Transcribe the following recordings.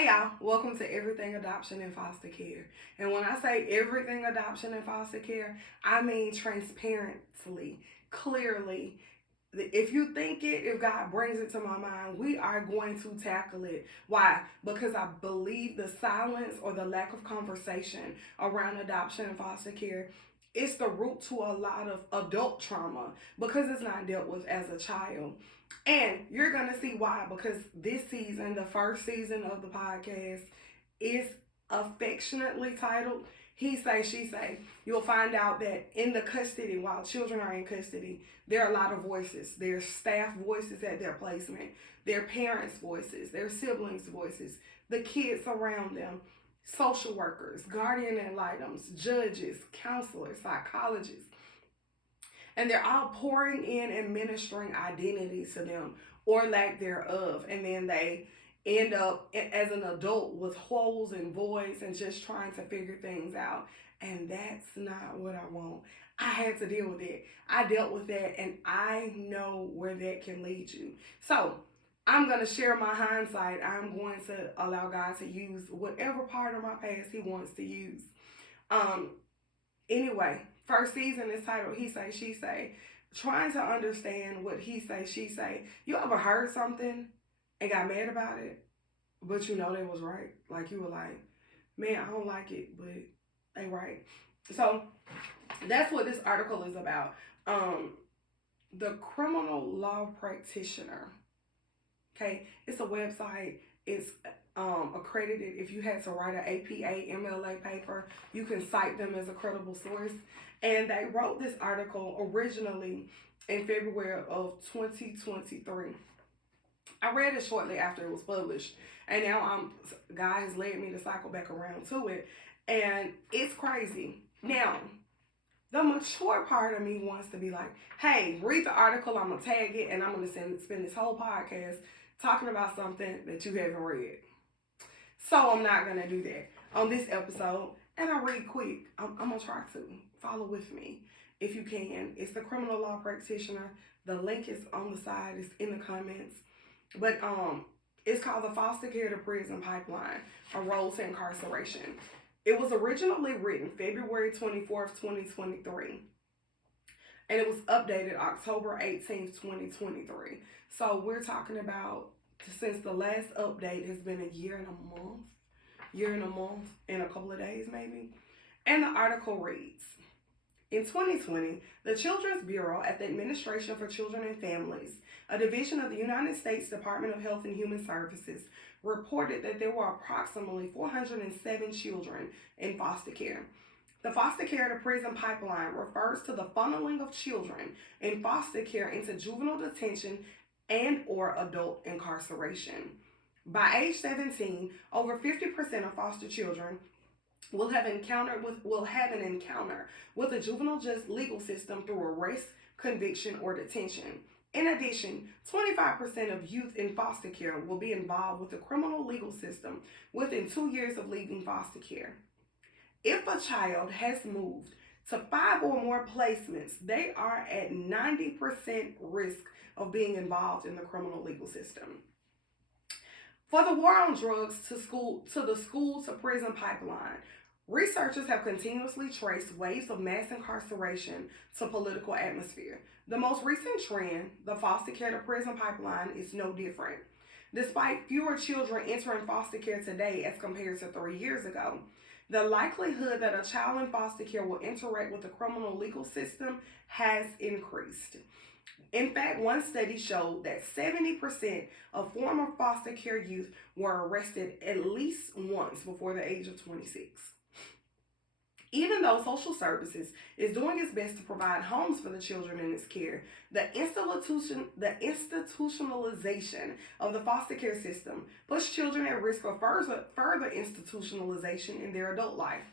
Hey y'all, welcome to Everything Adoption and Foster Care. And when I say everything adoption and foster care, I mean transparently, clearly. If you think it, if God brings it to my mind, we are going to tackle it. Why? Because I believe the silence or the lack of conversation around adoption and foster care is the root to a lot of adult trauma because it's not dealt with as a child. And you're going to see why, because this season, the first season of the podcast, is affectionately titled He Say, She Say. You'll find out that in the custody, while children are in custody, there are a lot of voices. There's staff voices at their placement, their parents' voices, their siblings' voices, the kids around them, social workers, guardian ad litems, judges, counselors, psychologists, and they're all pouring in and ministering identities to them or lack thereof. And then they end up as an adult with holes and voids and just trying to figure things out. And that's not what I want. I had to deal with it. I dealt with that and I know where that can lead you. So I'm going to share my hindsight. I'm going to allow God to use whatever part of my past He wants to use. Um, Anyway, first season is titled He Say, She Say. Trying to understand what he say, she say. You ever heard something and got mad about it, but you know they was right? Like you were like, man, I don't like it, but they right. So that's what this article is about. The criminal law practitioner. Okay, it's a website. It's accredited. If you had to write an APA, MLA paper, you can cite them as a credible source. And they wrote this article originally in February of 2023. I read it shortly after it was published, and now God has led me to cycle back around to it, and it's crazy. Now, the mature part of me wants to be like, hey, read the article, I'm gonna tag it, and I'm gonna spend this whole podcast talking about something that you haven't read. So I'm not gonna do that on this episode. And I read quick. I'm gonna try to follow with me if you can. It's the criminal law practitioner. The link is on the side. It's in the comments. But it's called the Foster Care to Prison Pipeline: A Road to Incarceration. It was originally written February 24th, 2023. And it was updated October 18th, 2023. So we're talking about since the last update has been a year and a month and a couple of days maybe. And the article reads, in 2020, the Children's Bureau at the Administration for Children and Families, a division of the United States Department of Health and Human Services, reported that there were approximately 407 children in foster care. The foster care to prison pipeline refers to the funneling of children in foster care into juvenile detention and or adult incarceration. By age 17, over 50% of foster children will have an encounter with the juvenile legal system through arrest, conviction, or detention. In addition, 25% of youth in foster care will be involved with the criminal legal system within 2 years of leaving foster care. If a child has moved to 5 or more placements, they are at 90% risk of being involved in the criminal legal system. For the war on drugs to the school to prison pipeline, researchers have continuously traced waves of mass incarceration to political atmosphere. The most recent trend, the foster care to prison pipeline, is no different. Despite fewer children entering foster care today as compared to 3 years ago, the likelihood that a child in foster care will interact with the criminal legal system has increased. In fact, one study showed that 70% of former foster care youth were arrested at least once before the age of 26. Even though social services is doing its best to provide homes for the children in its care, the institutionalization of the foster care system puts children at risk of further institutionalization in their adult life.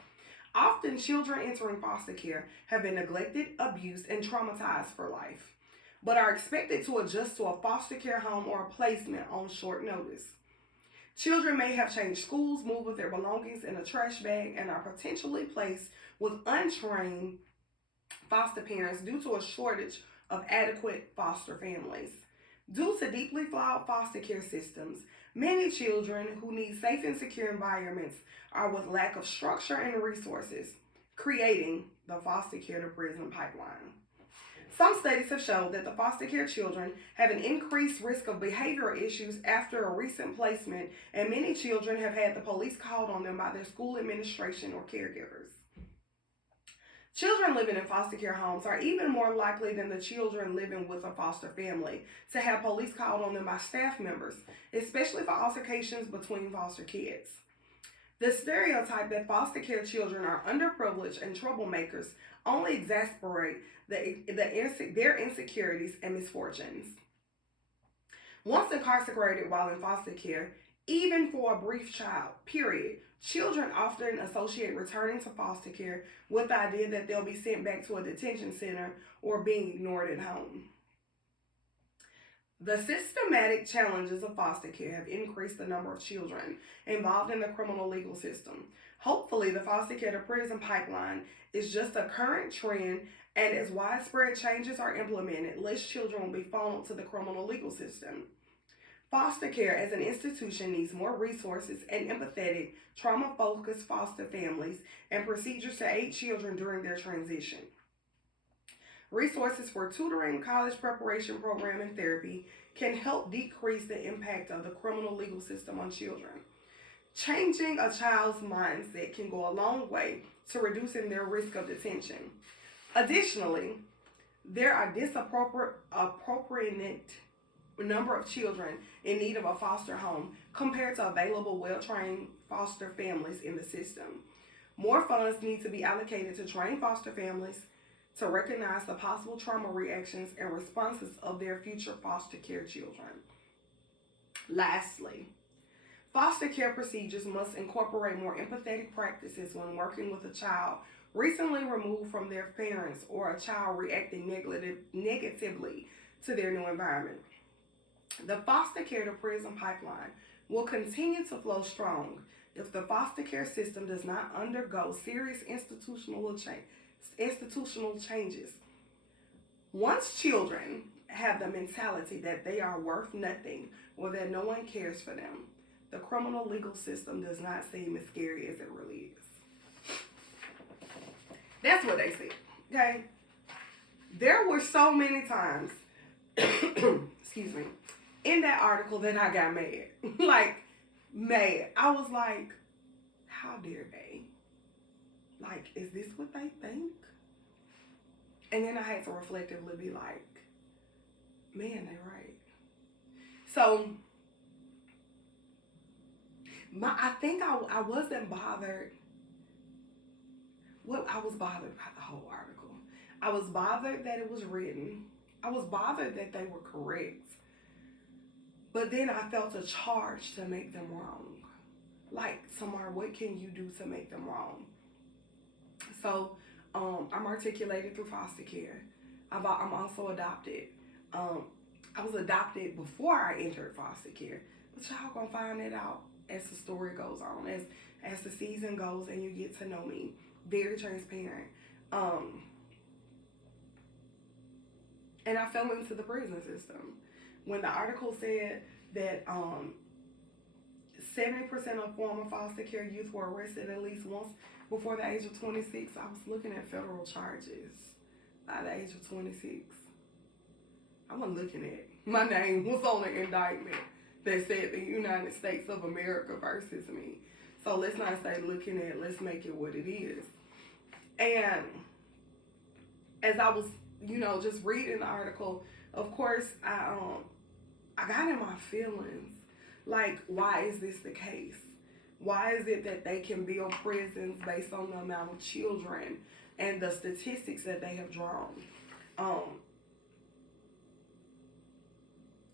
Often, children entering foster care have been neglected, abused, and traumatized for life, but are expected to adjust to a foster care home or a placement on short notice. Children may have changed schools, moved with their belongings in a trash bag, and are potentially placed with untrained foster parents due to a shortage of adequate foster families. Due to deeply flawed foster care systems, many children who need safe and secure environments are with lack of structure and resources, creating the foster care to prison pipeline. Some studies have shown that the foster care children have an increased risk of behavioral issues after a recent placement, and many children have had the police called on them by their school administration or caregivers. Children living in foster care homes are even more likely than the children living with a foster family to have police called on them by staff members, especially for altercations between foster kids. The stereotype that foster care children are underprivileged and troublemakers only exasperate their insecurities and misfortunes. Once incarcerated while in foster care, even for a brief child, period, children often associate returning to foster care with the idea that they'll be sent back to a detention center or being ignored at home. The systematic challenges of foster care have increased the number of children involved in the criminal legal system. Hopefully, the foster care to prison pipeline is just a current trend, and as widespread changes are implemented, less children will be funneled to the criminal legal system. Foster care as an institution needs more resources and empathetic, trauma-focused foster families and procedures to aid children during their transition. Resources for tutoring, college preparation program, and therapy can help decrease the impact of the criminal legal system on children. Changing a child's mindset can go a long way to reducing their risk of detention. Additionally, there are disproportionate number of children in need of a foster home compared to available well-trained foster families in the system. More funds need to be allocated to train foster families to recognize the possible trauma reactions and responses of their future foster care children. Lastly, foster care procedures must incorporate more empathetic practices when working with a child recently removed from their parents or a child reacting negatively to their new environment. The foster care to prison pipeline will continue to flow strong if the foster care system does not undergo serious institutional changes. Once children have the mentality that they are worth nothing or that no one cares for them, the criminal legal system does not seem as scary as it really is. That's what they said, okay? There were so many times, excuse me, in that article that I got mad. Like, mad. I was like, how dare they? Like, is this what they think? And then I had to reflectively be like, man, they're right. So, I think I wasn't bothered. Well, I was bothered by the whole article. I was bothered that it was written. I was bothered that they were correct. But then I felt a charge to make them wrong. Like, Tamar, what can you do to make them wrong? So, I'm articulated through foster care. I'm also adopted. I was adopted before I entered foster care. But y'all gonna find it out as the story goes on, as the season goes and you get to know me. Very transparent. And I fell into the prison system. When the article said that 70% of former foster care youth were arrested at least once before the age of 26, I was looking at federal charges by the age of 26. I wasn't looking at. My name was on the indictment that said the United States of America versus me. So let's not say looking at, let's make it what it is. And as I was, just reading the article, of course, I got in my feelings. Like, why is this the case? Why is it that they can build prisons based on the amount of children and the statistics that they have drawn?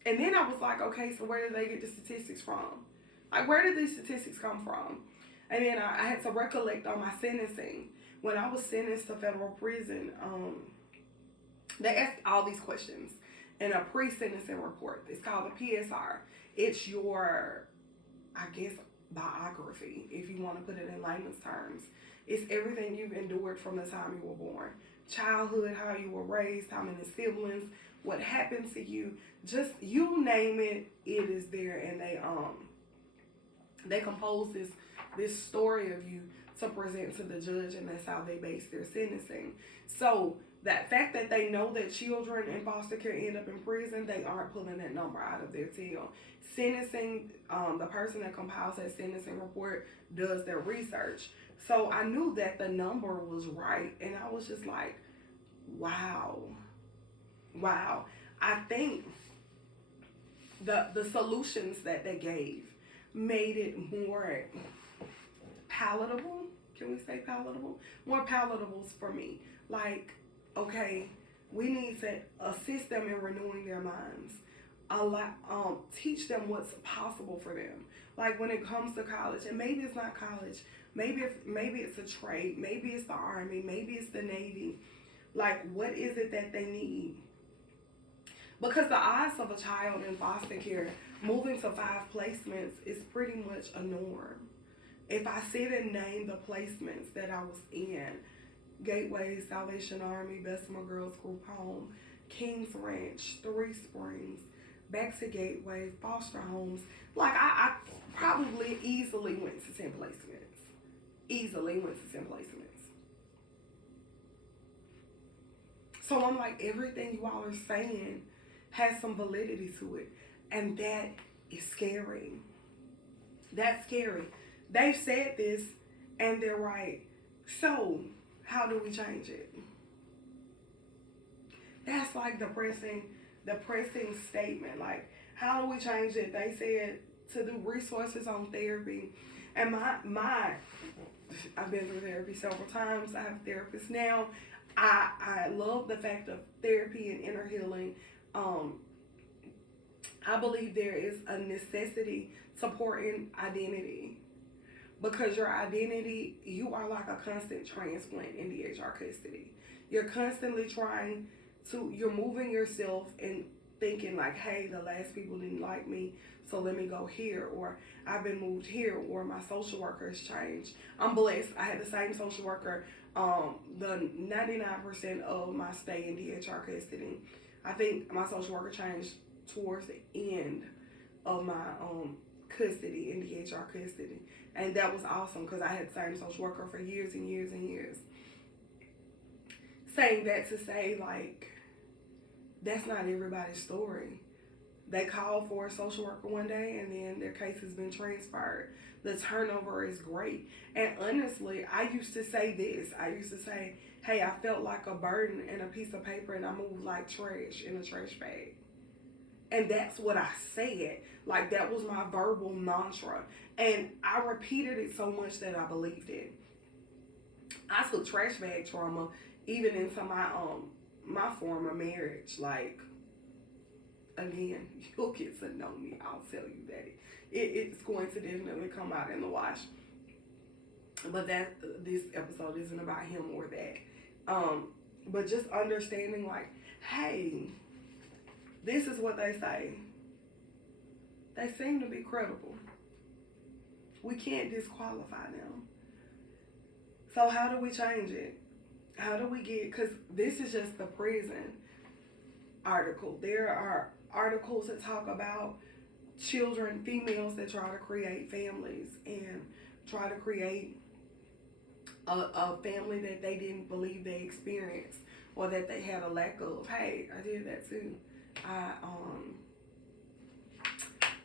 And then I was like, okay, so where did they get the statistics from? Like, where did these statistics come from? And then I had to recollect on my sentencing. When I was sentenced to federal prison, they asked all these questions in a pre-sentencing report. It's called the PSR. It's your, I guess, biography, if you want to put it in layman's terms. It's everything you've endured from the time you were born. childhood, how you were raised, how many siblings, what happened to you, just you name it, it is there, and they compose this story of you to present to the judge, and that's how they base their sentencing. So that fact that they know that children in foster care end up in prison, they aren't pulling that number out of their tail. Sentencing, the person that compiles that sentencing report does their research. So I knew that the number was right, and I was just like, wow. Wow. I think the solutions that they gave made it more palatable. Can we say palatable? More palatable for me. Like, okay, we need to assist them in renewing their minds. Teach them what's possible for them. Like when it comes to college, and maybe it's not college. Maybe it's a trade. Maybe it's the Army. Maybe it's the Navy. Like, what is it that they need? Because the odds of a child in foster care moving to 5 placements is pretty much a norm. If I sit and name the placements that I was in, Gateway, Salvation Army, Bessemer Girls Group Home, Kings Ranch, 3 Springs, back to Gateway, foster homes, like I probably easily went to 10 placements. Easily went to 10 placements. So I'm like, everything you all are saying has some validity to it. And that is scary. That's scary. They've said this and they're right. So how do we change it? That's like the pressing statement. Like, how do we change it? They said to do resources on therapy. And I've been through therapy several times. I have therapists now. I love the fact of therapy and inner healing. I believe there is a necessity supporting identity, because your identity, you are like a constant transplant in DHR custody. You're constantly you're moving yourself and thinking like, hey, the last people didn't like me, so let me go here, or I've been moved here, or my social worker has changed. I'm blessed. I had the same social worker the 99% of my stay in DHR custody. I think my social worker changed towards the end of my custody in DHR custody, and that was awesome because I had the same social worker for years and years and years. Saying that to say, like, that's not everybody's story. They call for a social worker one day and then their case has been transferred. The turnover is great. And honestly, I used to say this. I used to say, hey, I felt like a burden and a piece of paper and I moved like trash in a trash bag. And that's what I said. Like, that was my verbal mantra. And I repeated it so much that I believed it. I took trash bag trauma even into my former marriage. Like, again, you'll get to know me. I'll tell you that it's going to definitely come out in the wash. But this episode isn't about him or that. But just understanding, like, hey, this is what they say. They seem to be credible. We can't disqualify them. So how do we change it? How do we because this is just the prison article. There are articles that talk about children, females that try to create families and try to create a family that they didn't believe they experienced or that they had a lack of. Hey, I did that too. I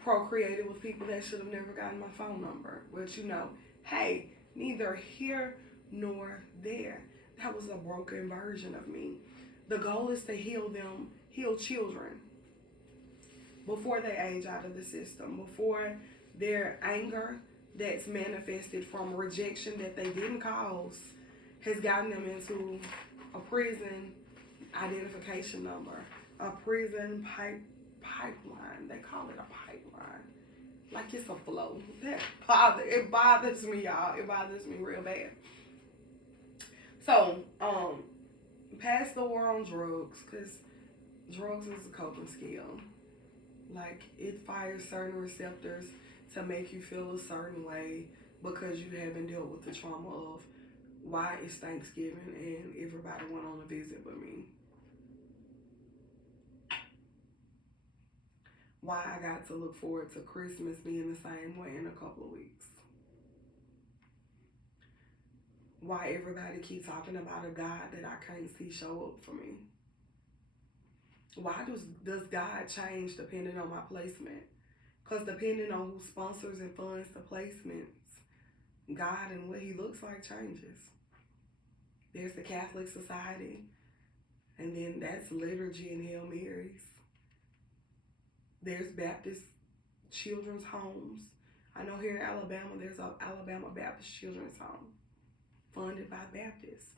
procreated with people that should have never gotten my phone number. But hey, neither here nor there. That was a broken version of me. The goal is to heal children before they age out of the system, before their anger that's manifested from rejection that they didn't cause has gotten them into a prison identification number, a prison pipeline. They call it a pipeline. Like it's a flow. It bothers me, y'all. It bothers me real bad. So, pass the war on drugs, because drugs is a coping skill. Like, it fires certain receptors to make you feel a certain way because you haven't dealt with the trauma of Why it's Thanksgiving and everybody went on a visit with me. Why I got to look forward to Christmas being the same way in a couple of weeks. Why everybody keeps talking about a God that I can't see show up for me. Why does God change depending on my placement? Because depending on who sponsors and funds the placements, God and what he looks like changes. There's the Catholic Society, and then that's liturgy and Hail Marys. There's Baptist children's homes. I know here in Alabama, there's an Alabama Baptist children's home funded by Baptists.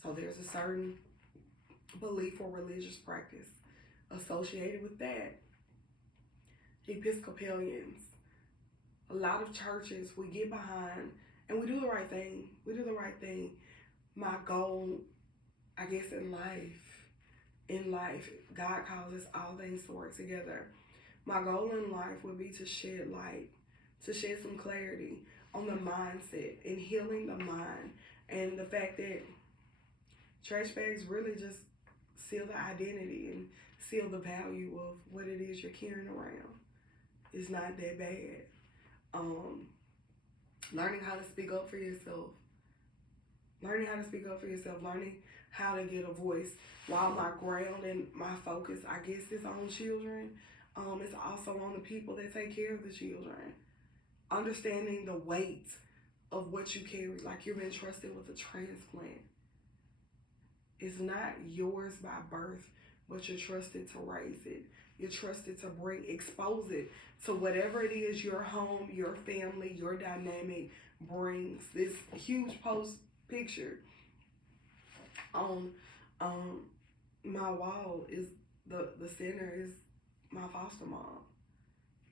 So there's a certain belief or religious practice associated with that. Episcopalians, a lot of churches, we get behind and we do the right thing. We do the right thing. My goal, I guess, in life, God calls us all things to work together. My goal in life would be to shed light, to shed some clarity on the mindset and healing the mind, and the fact that trash bags really just seal the identity and seal the value of what it is you're carrying around. It's not that bad. Learning how to speak up for yourself. Learning how to get a voice. While my ground and my focus, I guess, is on children, it's also on the people that take care of the children. Understanding the weight of what you carry, like you've been trusted with a transplant. It's not yours by birth, but you're trusted to raise it. You're trusted to expose it to whatever it is your home, your family, your dynamic brings. This huge post picture on my wall is the center is my foster mom.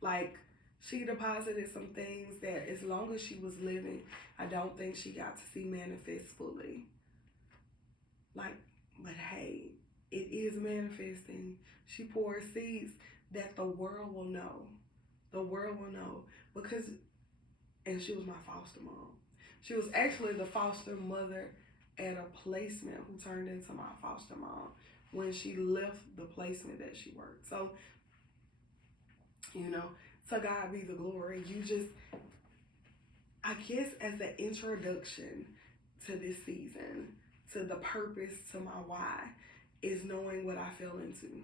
Like, she deposited some things that as long as she was living, I don't think she got to see manifest fully. Like, but hey, it is manifesting. She poured seeds that the world will know. The world will know because, and she was my foster mom. She was actually the foster mother at a placement who turned into my foster mom when she left the placement that she worked. So, to God be the glory. I guess as an introduction to this season, to the purpose, to my why, is knowing what I fell into.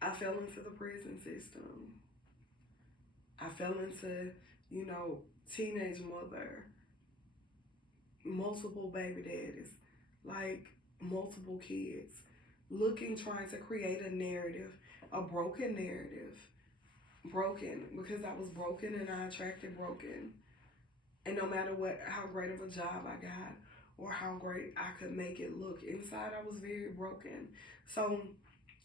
I fell into the prison system. I fell into, teenage mother, multiple baby daddies, like multiple kids, trying to create a narrative, a broken narrative. Broken because I was broken and I attracted broken. And no matter how great of a job I got or how great I could make it look, inside I was very broken. So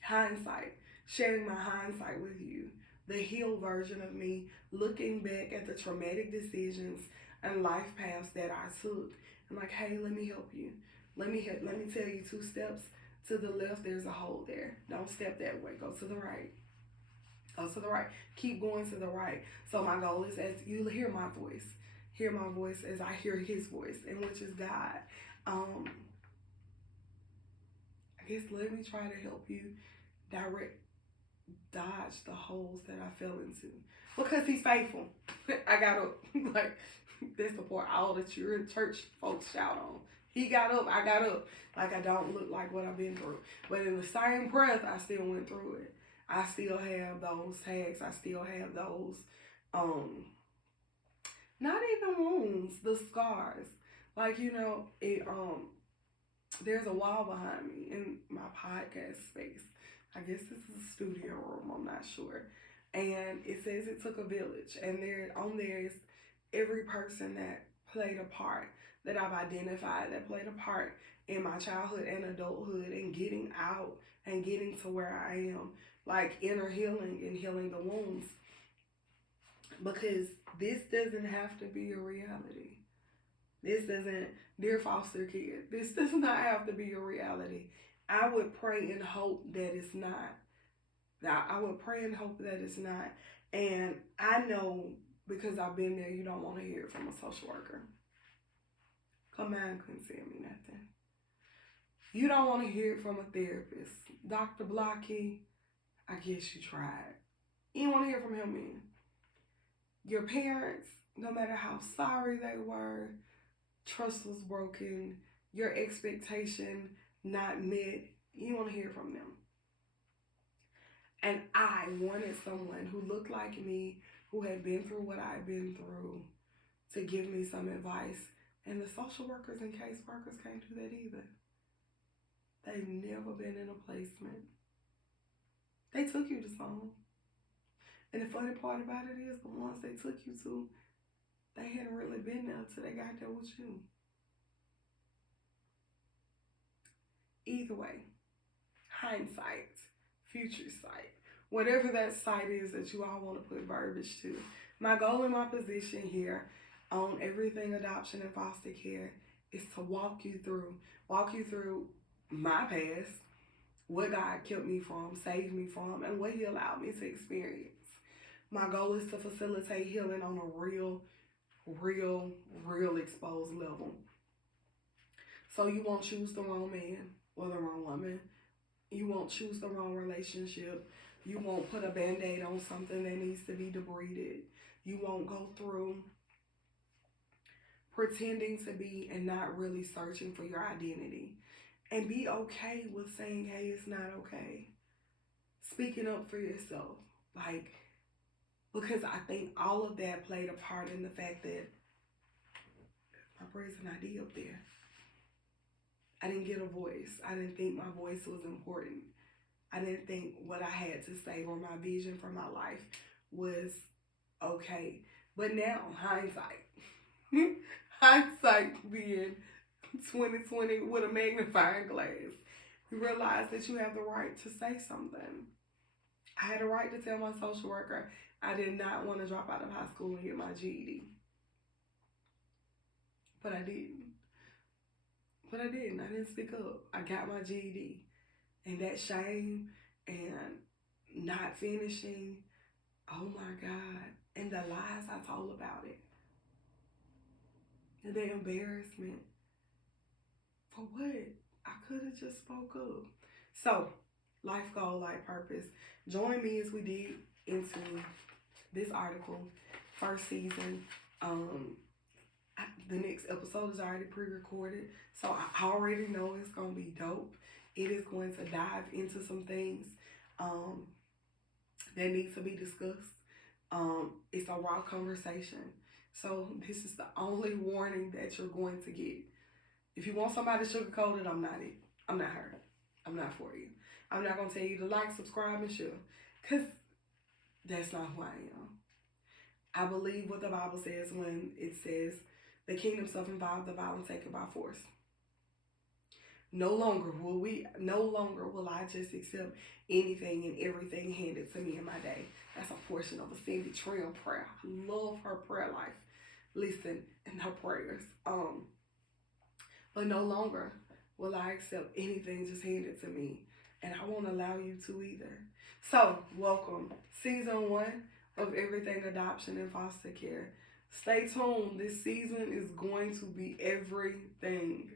hindsight, sharing my hindsight with you, the healed version of me, looking back at the traumatic decisions and life paths that I took. I'm like, hey, let me help you. Let me tell you 2 steps to the left, there's a hole there. Don't step that way. Go to the right. Go to the right. Keep going to the right. So my goal is as you hear my voice as I hear his voice, and which is God. I guess let me try to help you dodge the holes that I fell into. Because he's faithful. I got up. Like, this support all that you're in church folks shout on. He got up, I got up. Like, I don't look like what I've been through. But in the same breath, I still went through it. I still have those tags. I still have those, not even wounds, the scars. Like, there's a wall behind me in my podcast space. I guess this is a studio room, I'm not sure. And it says it took a village. And there is every person that played a part, that I've identified, that played a part in my childhood and adulthood and getting out and getting to where I am. Like inner healing and healing the wounds. Because this doesn't have to be a reality. Dear foster kid, this does not have to be a reality. I would pray and hope that it's not. I would pray and hope that it's not. And I know, because I've been there, you don't want to hear it from a social worker. Her mind couldn't tell me nothing. You don't want to hear it from a therapist. Dr. Blocky, I guess you tried. You don't want to hear from him then. Your parents, no matter how sorry they were, trust was broken, your expectation not met, you want to hear from them. And I wanted someone who looked like me, who had been through what I'd been through, to give me some advice. And the social workers and caseworkers can't do that either. They've never been in a placement. They took you to some. And the funny part about it is the ones they took you to, they hadn't really been there till they got there with you. Either way, hindsight, future sight, whatever that sight is that you all want to put verbiage to. My goal in my position here on everything adoption and foster care is to walk you through my past, what God kept me from, saved me from, and what He allowed me to experience. My goal is to facilitate healing on a real exposed level. So you won't choose the wrong man or the wrong woman. You won't choose the wrong relationship. You won't put a Band-Aid on something that needs to be debrided. You won't go through pretending to be and not really searching for your identity. And be okay with saying, hey, it's not okay. Speaking up for yourself. Because I think all of that played a part in the fact that my present ID up there. I didn't get a voice. I didn't think my voice was important. I didn't think what I had to say or my vision for my life was okay. But now, hindsight being 2020 with a magnifying glass, you realize that you have the right to say something. I had a right to tell my social worker I did not want to drop out of high school and get my GED. But I didn't. I didn't speak up. I got my GED. And that shame and not finishing, oh my God. And the lies I told about it. And the embarrassment. For what? I could have just spoke up. So, life goal, life purpose. Join me as we dig into this article, first season. The next episode is already pre-recorded, so I already know it's going to be dope. It is going to dive into some things that need to be discussed. It's a raw conversation. So this is the only warning that you're going to get. If you want somebody sugarcoated, I'm not it. I'm not her. I'm not for you. I'm not going to tell you to like, subscribe, and share. Because that's not who I am. I believe what the Bible says when it says, the kingdom self-involved, the violent taken by force. No longer will I just accept anything and everything handed to me in my day. That's a portion of a Cindy Trill prayer. I love her prayer life. Listen, and her prayers. But no longer will I accept anything just handed to me. And I won't allow you to either. So, welcome. Season 1 of Everything Adoption and Foster Care. Stay tuned. This season is going to be everything.